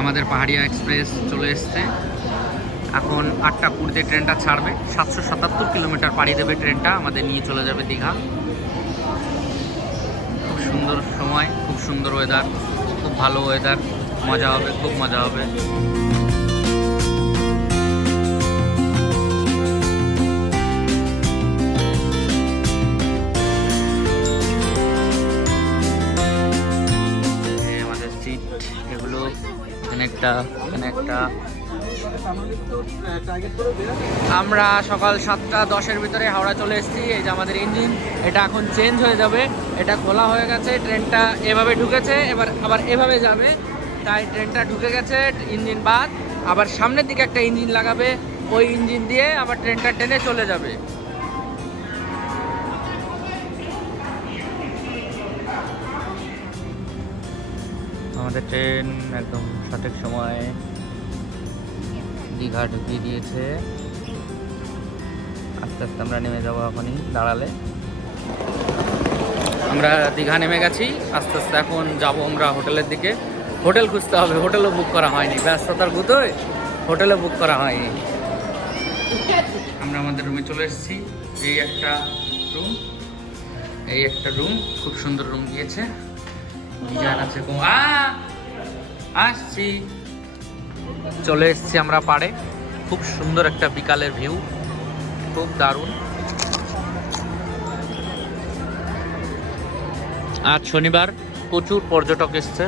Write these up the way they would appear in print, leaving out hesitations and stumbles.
আমাদের পাহাড়িয়া এক্সপ্রেস চলে এসছে। এখন 8টা 20-তে ট্রেনটা ছাড়বে। 777 কিলোমিটার পাড়ি দেবে ট্রেনটা, আমাদের নিয়ে চলে যাবে দীঘা। খুব সুন্দর সময়, খুব সুন্দর ওয়েদার, খুব ভালো ওয়েদার, মজা হবে, খুব মজা হবে। আমাদের সিট এগুলো, এখানে একটা। আমরা সকাল 7টা 10-এর ভিতরে হাওড়া চলে এসেছি। এই যে আমাদের ইঞ্জিন, এটা এখন চেঞ্জ হয়ে যাবে। এটা খোলা হয়ে গেছে, ট্রেনটা এভাবে ঢুকেছে, এবার আবার এভাবে যাবে, তাই ট্রেনটা ঢুকে গেছে, ইঞ্জিন বাদ। আবার সামনের দিকে একটা ইঞ্জিন লাগাবে, ওই ইঞ্জিন দিয়ে আবার ট্রেনটা টেনে চলে যাবে। আমাদের ট্রেন একদম সঠিক সময়ে দীঘা ঢুকিয়ে দিয়েছে। আস্তে আস্তে আমরা নেমে যাবো, এখনই দাঁড়ালে। আমরা দীঘা নেমে গেছি, আস্তে আস্তে এখন যাব আমরা হোটেলের দিকে। হোটেল খুঁজতে হবে, হোটেলও বুক করা হয়নি, ব্যস্ততার গুতোয় হোটেলও বুক করা হয়নি। আমরা আমাদের রুমে চলে এসেছি। এই একটা রুম, খুব সুন্দর রুম দিয়েছে, ডিজাইন আছে। আসছি, চলে এসেছি আমরা পাড়ে। খুব সুন্দর একটা বিকালের ভিউ, খুব দারুণ। আজ শনিবার, প্রচুর পর্যটক এসছে।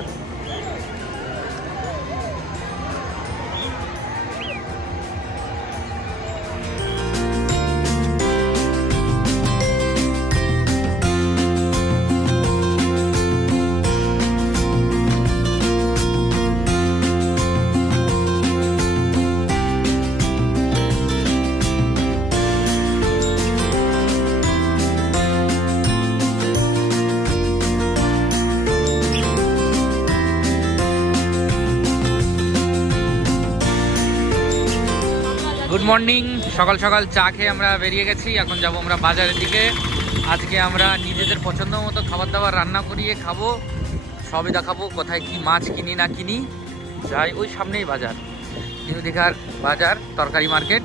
গুড মর্নিং, সকাল সকাল চা খেয়ে আমরা বেরিয়ে গেছি। এখন যাব আমরা বাজারের দিকে। আজকে আমরা নিজেদের পছন্দ মতো খাবার দাবার রান্না করিয়ে খাবো, সবই দেখাবো। কোথায় কি মাছ কিনি না কিনি, যাই ওই সামনেই বাজার, নিউ দীঘার বাজার, তরকারি মার্কেট।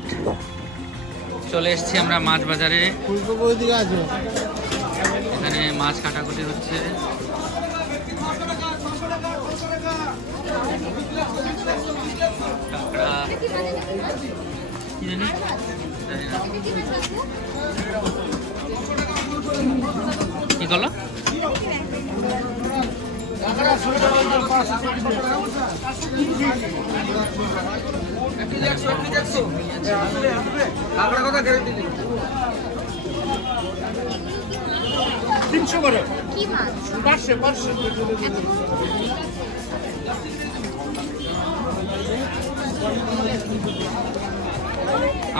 চলে এসেছি আমরা মাছ বাজারে। এখানে মাছ কাটাকুটি হচ্ছে। কাঁকড়া কি জানি, কি করলো?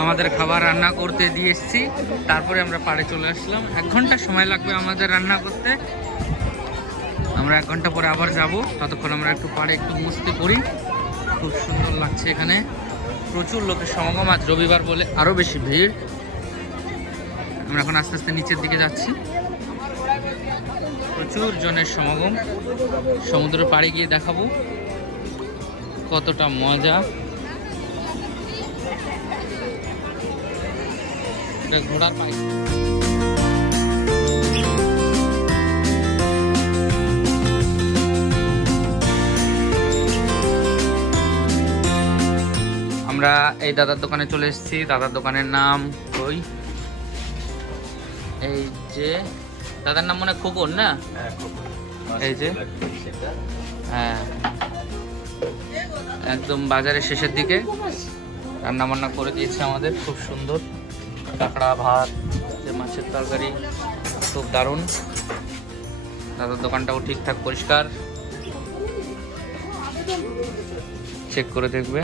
আমাদের খাবার রান্না করতে দিয়ে এসেছি, তারপরে আমরা পাড়ে চলে আসলাম। 1 ঘন্টা সময় লাগবে আমাদের রান্না করতে। আমরা 1 ঘন্টা পরে আবার যাব, ততক্ষণ আমরা একটু পাড়ে একটু মস্তি করি। খুব সুন্দর লাগছে এখানে, প্রচুর লোকের সমাগম। আজ রবিবার বলে আরও বেশি ভিড়। আমরা এখন আস্তে আস্তে নিচের দিকে যাচ্ছি, প্রচুর জনের সমাগম। সমুদ্রের পাড়ে গিয়ে দেখাবো কতটা মজা। এটা ঘোড়ার পাই। আমরা এই দাদার দোকানে চলে এসেছি। দাদার দোকানের নাম ওই, এই যে দাদার নাম মনে খোকন না? এই যে, হ্যাঁ, একদম বাজারের শেষের দিকে রান্না বান্না করে দিয়েছে আমাদের। খুব সুন্দর কাঁকড়া ভাত, যে মাছের তরকারি, খুব দারুণ। দাদার দোকানটাও ঠিকঠাক পরিষ্কার, চেক করে দেখবে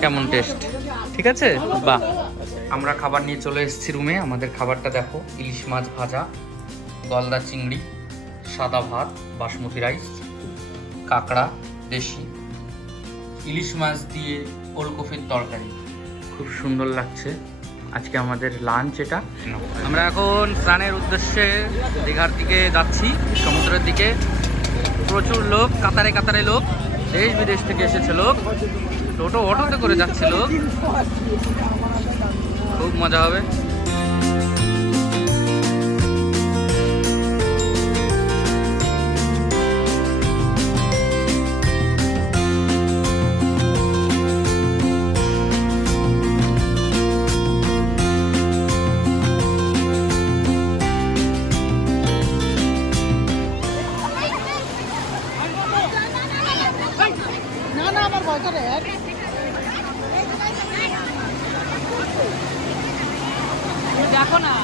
কেমন টেস্ট। ঠিক আছে, বাহ। আমরা খাবার নিয়ে চলে এসেছি রুমে। আমাদের খাবারটা দেখো, ইলিশ মাছ ভাজা, গলদা চিংড়ি, সাদা ভাত, বাসমতি রাইস, কাঁকড়া দেশি, ইলিশ মাছ দিয়ে ওলকপির তরকারি। খুব সুন্দর লাগছে আজকে আমাদের লাঞ্চ এটা। আমরা এখন স্নানের উদ্দেশ্যে দীঘার দিকে যাচ্ছি, সমুদ্রের দিকে। প্রচুর লোক, কাতারে কাতারে লোক, দেশ বিদেশ থেকে এসেছে লোক, টোটো অটোতে করে যাচ্ছে লোক, খুব মজা হবে। দেখো না,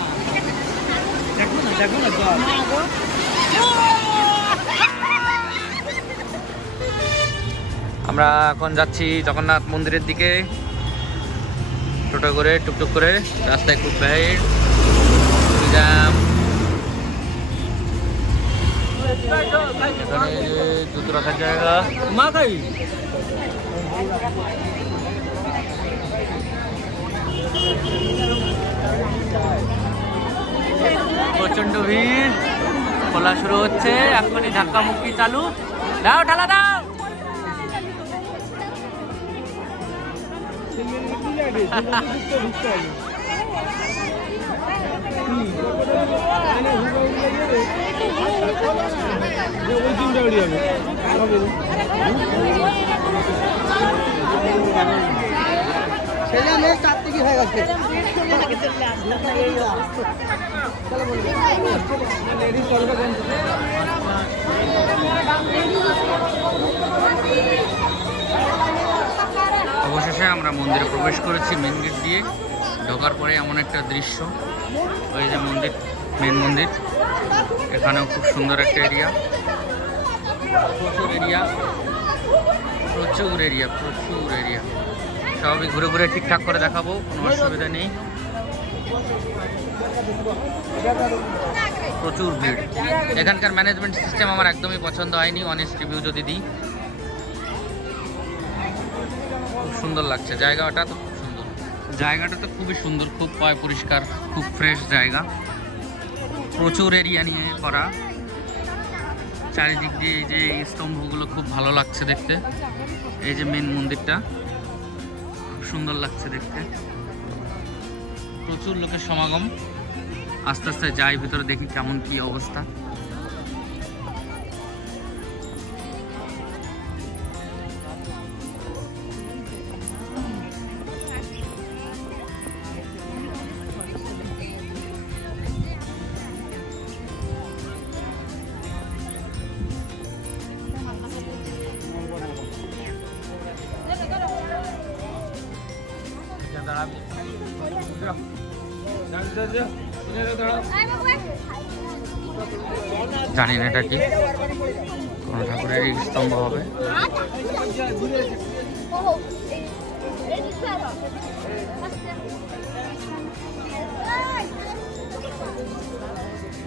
আমরা এখন যাচ্ছি জগন্নাথ মন্দিরের দিকে, টোটো করে টুকটুক করে, রাস্তায় খুব ভিড়, জ্যাম। এখানে জুতো রাখার জায়গা, মাথায় প্রচন্ড ভিড়। খোলা শুরু হচ্ছে, এখনই ধাক্কা মুক্কি চালু। দাও ঢালা দাও। ছেলে মেয়ে চারটে কি হয়ে গেছে। অবশেষে আমরা মন্দিরে প্রবেশ করেছি মেন গেট দিয়ে। ঢোকার পরে এমন একটা দৃশ্য, ওই যে মন্দির, মেন মন্দির, এখানেও খুব সুন্দর একটা এরিয়া, প্রচুর এরিয়া, প্রচুর এরিয়া, প্রচুর এরিয়া। সবই ঘুরে ঘুরে ঠিকঠাক করে দেখাবো, কোনো অসুবিধা নেই। প্রচুর ভিড়। এখানকার ম্যানেজমেন্ট সিস্টেম আমার একদমই পছন্দ হয়নি, অনেস্ট রিভিউ যদি দিই। খুব সুন্দর লাগছে জায়গাটা, তো খুব সুন্দর জায়গাটা, তো খুবই সুন্দর, খুব পরিষ্কার, খুব ফ্রেশ জায়গা, প্রচুর এরিয়া নিয়ে করা। চারিদিক দিয়ে এই যে স্তম্ভগুলো খুব ভালো লাগছে দেখতে। এই যে মেন মন্দিরটা খুব সুন্দর লাগছে দেখতে। প্রচুর লোকের সমাগম। আস্তে আস্তে যাই ভিতরে, দেখি কেমন কি অবস্থা। জানি না এটা কি, কোন ঠাকুরের স্তম্ভ হবে।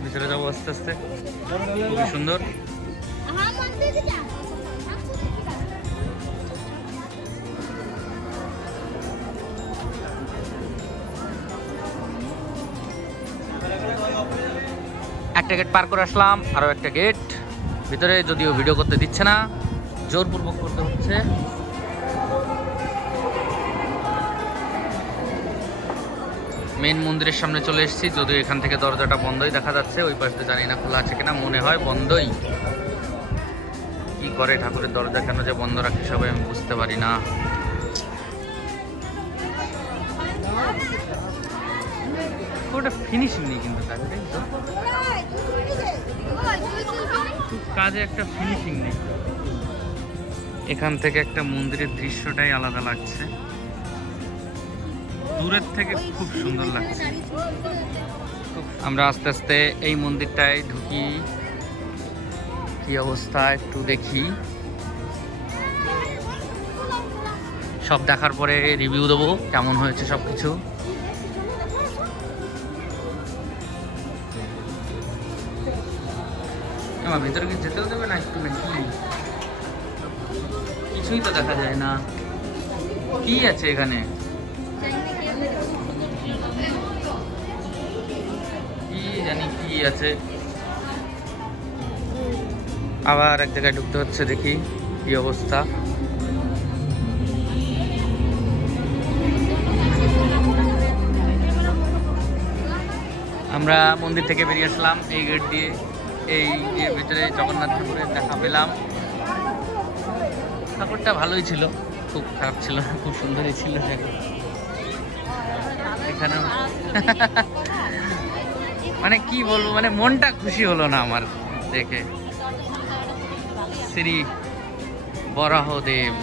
ভিতরে যাবো আস্তে আস্তে, খুবই সুন্দর। একটা গেট পার করে আসলাম, আরও একটা গেট। ভিতরে যদিও ভিডিও করতে দিচ্ছে না, জোরপূর্বক করতে হচ্ছে। মেন মন্দিরের সামনে চলে এসেছি, যদিও এখান থেকে দরজাটা বন্ধই দেখা যাচ্ছে। ওই পাশে জানি না খোলা আছে কিনা, মনে হয় বন্ধই। কি করে ঠাকুরের দরজা কেন যে বন্ধ রাখে সবাই, আমি বুঝতে পারি না। ওটা ফিনিশিং নেই কিন্তু কাজে একটা ফিনিশিং নেই। এখান থেকে একটা মন্দিরের দৃশ্যটাই আলাদা লাগছে, দূরের থেকে খুব সুন্দর লাগছে। আমরা আস্তে আস্তে এই মন্দিরটায় ঢুকি, কি অবস্থা একটু দেখি। সব দেখার পরে রিভিউ দেবো কেমন হয়েছে সব কিছু। আমার ভিতরে কি যেতেও দেবে না একটু নাকি? কিছুই তো দেখা যায় না, কি আছে এখানে? কি জানি কি আছে। আবার এক জায়গায় ঢুকতে হচ্ছে, দেখি কি অবস্থা। আমরা মন্দির থেকে বেরিয়ে আসলাম এই গেট দিয়ে। এই এর ভিতরে জগন্নাথ ঠাকুরের দেখা পেলাম। ঠাকুরটা ভালোই ছিল, খুব খারাপ ছিল না, খুব সুন্দরই ছিল এখানে। মানে কি বলবো, মানে মনটা খুশি হলো না আমার দেখে। শ্রী বরাহদেব।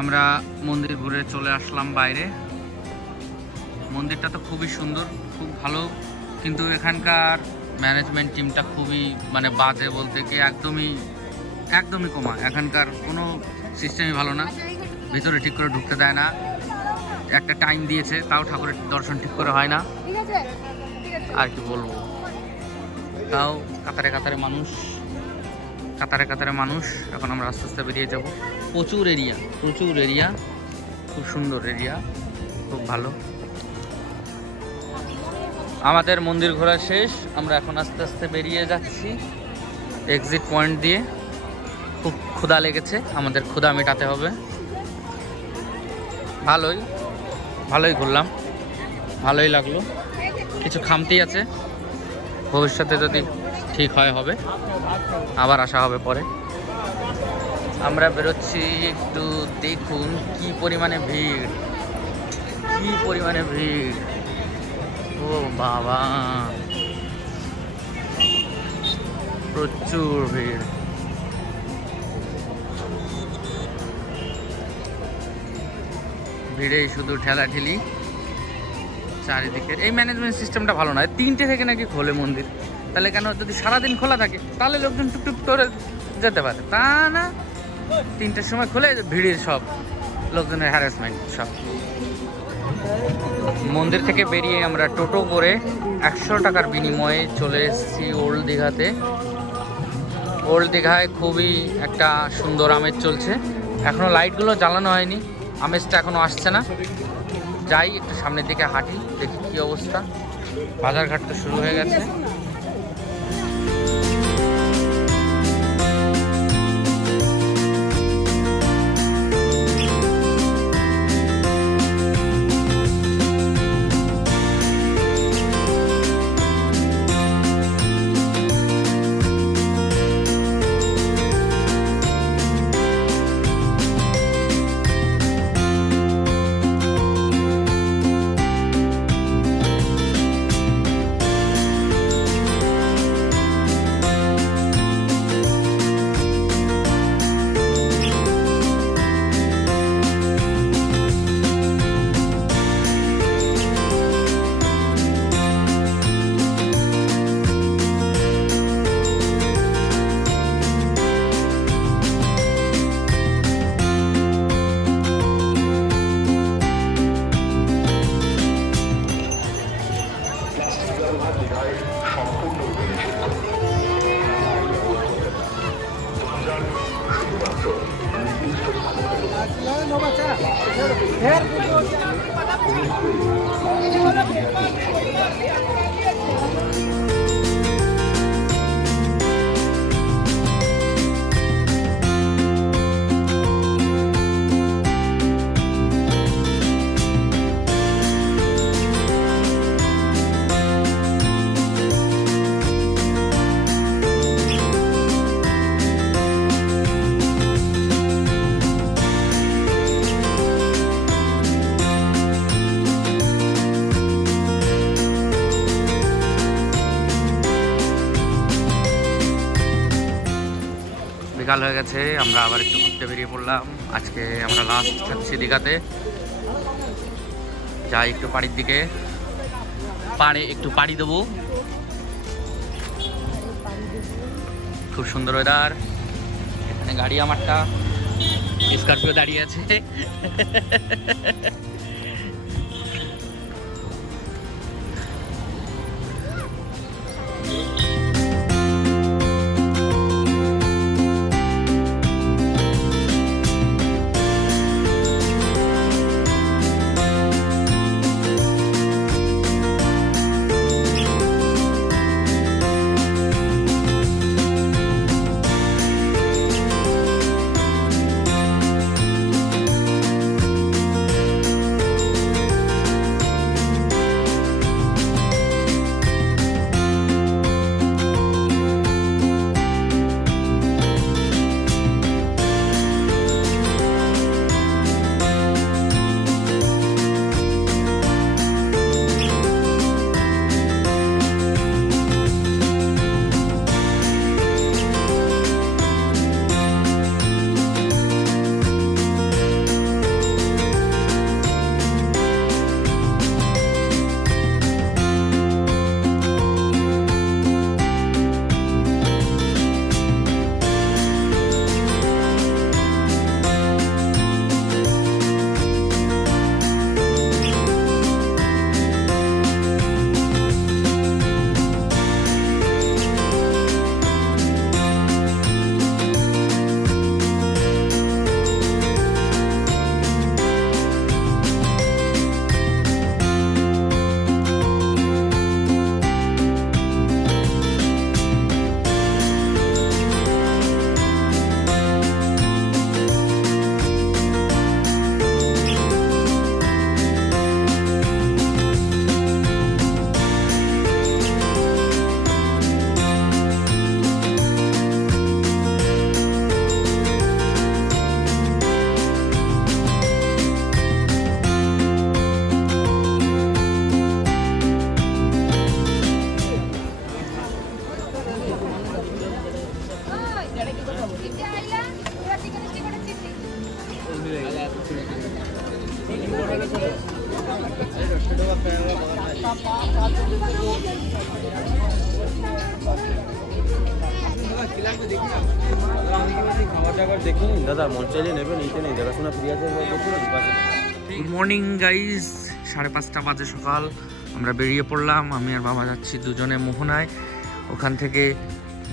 আমরা মন্দির ঘুরে চলে আসলাম বাইরে। মন্দিরটা তো খুবই সুন্দর, খুব ভালো, কিন্তু এখানকার ম্যানেজমেন্ট টিমটা খুবই মানে বাজে বলতে কি একদমই কমা। এখানকার কোনো সিস্টেমই ভালো না, ভিতরে ঠিক করে ঢুকতে দেয় না। একটা টাইম দিয়েছে, তাও ঠাকুরের দর্শন ঠিক করে হয় না। আর কি বলবো, তাও কাতারে কাতারে মানুষ। এখন আমরা আস্তে আস্তে বেরিয়ে যাব। প্রচুর এরিয়া, খুব সুন্দর এরিয়া, খুব ভালো। আমাদের মন্দির ঘোরা শেষ, আমরা এখন আস্তে আস্তে বেরিয়ে যাচ্ছি এক্সিট পয়েন্ট দিয়ে। খুব ক্ষুধা লেগেছে, আমাদের ক্ষুধা মেটাতে হবে। ভালোই ঘুরলাম, ভালোই লাগলো। কিছু খামতি আছে, ভবিষ্যতে যদি ঠিক হবে আবার আসা হবে পরে। আমরা বেরোচ্ছি, একটু দেখুন কি পরিমাণে ভিড়। ও বাবা, প্রচুর ভিড়। ভিড়েই শুধু ঠেলাঠেলি চারিদিকের। এই ম্যানেজমেন্ট সিস্টেমটা ভালো নয়। 3টে থেকে নাকি খোলে মন্দির, তাহলে কেন যদি সারাদিন খোলা থাকে তাহলে লোকজন টুকটুক করে যেতে পারে, তা না 3টের সময় খোলে, ভিড়ের সব লোকজনের হ্যারাসমেন্ট সব। মন্দির থেকে বেরিয়ে আমরা টোটো করে 100 টাকার বিনিময়ে চলে এসেছি ওল্ড দীঘাতে। ওল্ড দীঘায় খুবই একটা সুন্দর আমেজ চলছে। এখনও লাইটগুলো জ্বালানো হয়নি, আমেজটা এখনও আসছে না। যাই একটু সামনের দিকে হাঁটি, দেখি কী অবস্থা। বাজারঘাট তো শুরু হয়ে গেছে। বিকাল হয়ে গেছে, আমরা আবার একটু ঘুরতে বেরিয়ে পড়লাম। আজকে আমরা লাস্ট যাচ্ছি দীঘাতে। যাই একটু পাড়ির দিকে, একটু পাড়ি দেবো। খুব সুন্দর ওয়েদার, এখানে গাড়ি আমারটা, স্করপিও দাঁড়িয়ে আছে। দাদা মন চাইলে নেবেন, এইটা নেই, দেখাশোনা ফ্রি আছে। গুড মর্নিং গাইজ, 5:30 বাজে সকাল। আমরা বেরিয়ে পড়লাম, আমি আর বাবা যাচ্ছি দুজনে মোহনায়। ওখান থেকে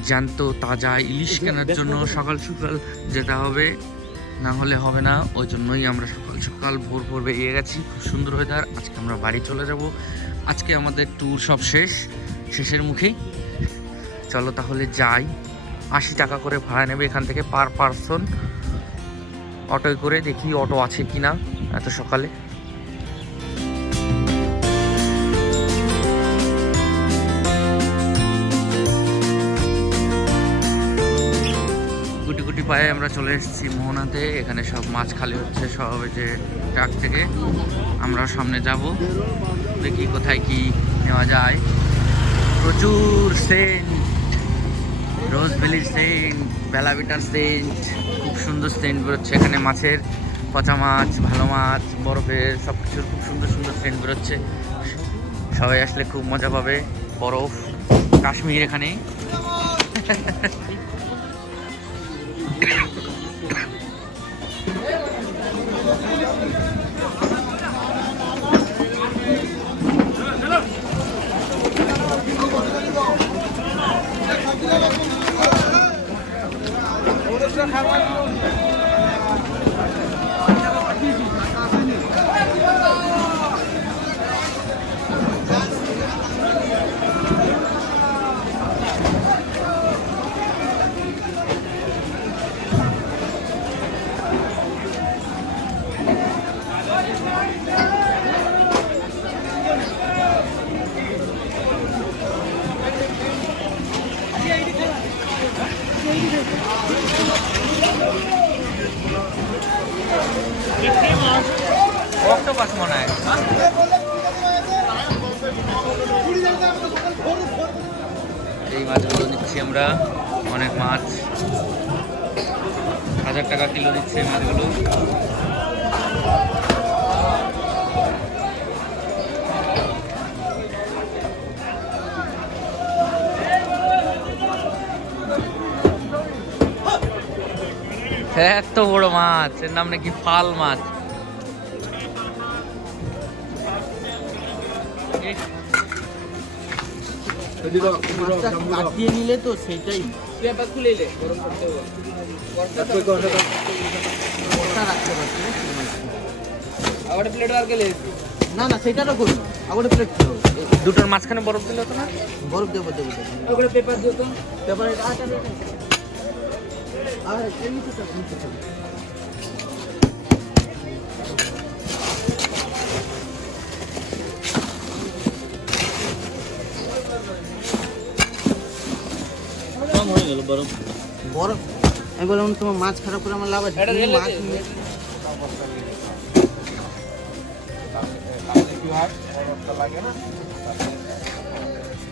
জ্যান্ত তাজা ইলিশ কেনার জন্য সকাল সকাল যেতে হবে, না হলে হবে না। ওই জন্যই আমরা সকাল সকাল ভোর ভোর বেরিয়ে গেছি। খুব সুন্দর ওয়েদার। আজকে আমরা বাড়ি চলে যাব। আজকে আমাদের ট্যুর সব শেষের মুখে। চলো তাহলে যাই। 80 টাকা করে ভাড়া নেবে এখান থেকে পার পারসন। অটোয় করে দেখি অটো আছে কিনা এত সকালে। গুটি গুটি পায়ে আমরা চলে এসেছি মোহনাতে। এখানে সব মাছ খালি হচ্ছে সব এই যে ট্রাক থেকে। আমরা সামনে যাব, দেখি কোথায় কি নেওয়া যায়। প্রচুর সেন্ট, রোজভ্যালি সেন্ট, বেলাভিটার সেন্ট, খুব সুন্দর সেন্ট বেরোচ্ছে এখানে। মাছের, পচা মাছ, ভালো মাছ, বরফের সব কিছুর খুব সুন্দর সুন্দর সেন্ট বেরোচ্ছে। সবাই আসলে খুব মজা পাবে। বরফ, কাশ্মীর এখানে। অক্টোপাস মনে হয়। এই মাছগুলো নিচ্ছি আমরা, অনেক মাছ, 1000 টাকা কিলো দিচ্ছে এই মাছগুলো। এত বড় মাছ, এর নাম নাকি ফাল মাছ। মাছটা কাটিয়ে নিলে তো সেইটাই পেপার খুলে নিলে গরম করতে হবে। বর্ষা রাখতে পারছি না। আবার প্লেট আর গেলে না না সেটা তো করুন, আবার প্লেট ছিল দুটোর মাঝখানে বরফ দিলে তো না? বরফ দেবো দেবো ওগুলো পেপার দিও তো পেপার আর এমনি তো কম হয়ে গেল বরফ। বরফ আমি বললাম তোমার মাছ খারাপ করে আমার লাভ আছে। তুমি মাছ নিয়ে-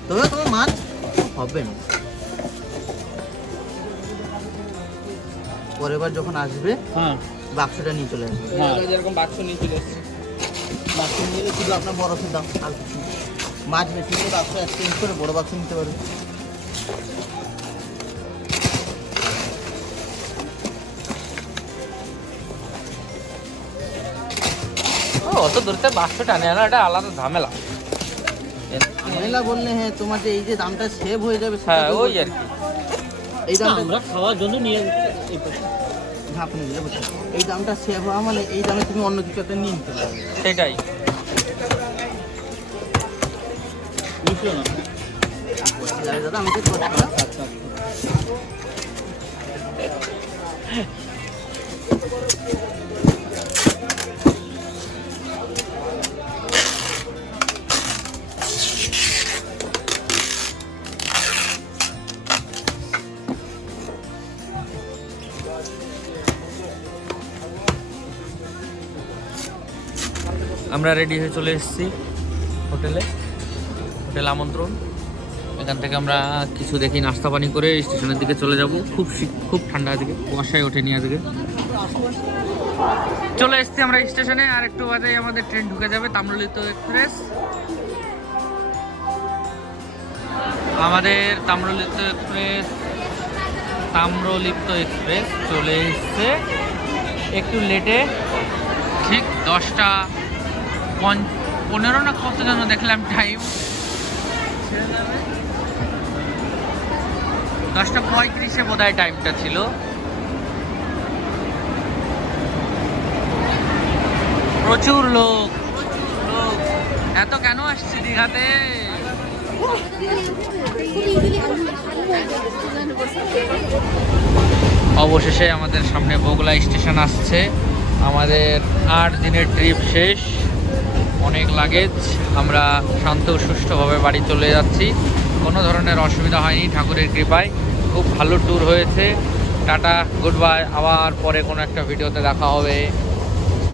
তবে তোমার মাছ হবে না। পরের বার যখন আসবে হ্যাঁ বাক্সটা নিয়ে চলে আসবে। যেরকম বাক্স নিয়ে চলে এসেছে। বাক্স নিয়ে এলে শুধু আপনার বরফের দাম আর কিছু না। মাছ বেশি নিলে বাক্স এক্সচেঞ্জ করে বড় বাক্স নিতে পারবে। ও, অত দূর থেকে বাক্স টানে আনা এটা আলাদা ঝামেলা। ঝামেলা বললে হ্যাঁ তোমার যে এই যে দামটা সেভ হয়ে যাবে সেটা হ্যাঁ, তো ওই বলছি আর না। কি। এই দামটা আমরা খাওয়ার জন্য নিয়ে এই আপনি দিলে বুঝছেন এই দামটা সেভ হওয়া মানে এই দামে তুমি অন্য কিছু একটা নিয়ে নিতে পারবে। সেটাই। বুঝলো না। দাদা আমি তো করছি না। আচ্ছা আমরা রেডি হয়ে চলে এসেছি হোটেলে, হোটেল আমন্ত্রণ। এখান থেকে আমরা কিছু দেখি নাস্তা পানি করে স্টেশনের দিকে চলে যাব। খুব ঠান্ডা আজকে, কুয়াশায় ওঠেনি আজকে। চলে এসেছি আমরা স্টেশনে, আর একটু বাদে আমাদের ট্রেন ঢুকে যাবে তাম্রলিপ্ত এক্সপ্রেস। আমাদের তাম্রলিপ্ত এক্সপ্রেস চলে এসছে একটু লেটে, ঠিক 10:15 না কত যেন দেখলাম টাইম। 10:35 বোধহয় টাইমটা ছিল। প্রচুর লোক। এত কেন আসছে দীঘাতে? অবশেষে আমাদের সামনে বগুড়া স্টেশন আসছে। আমাদের 8 দিনের ট্রিপ শেষ, অনেক লাগেজ। আমরা শান্ত সুষ্ঠুভাবে বাড়ি চলে যাচ্ছি, কোনো ধরনের অসুবিধা হয়নি ঠাকুরের কৃপায়। খুব ভালো ট্যুর হয়েছে। Tata, good bye. আবার পরে কোনো একটা ভিডিওতে দেখা হবে।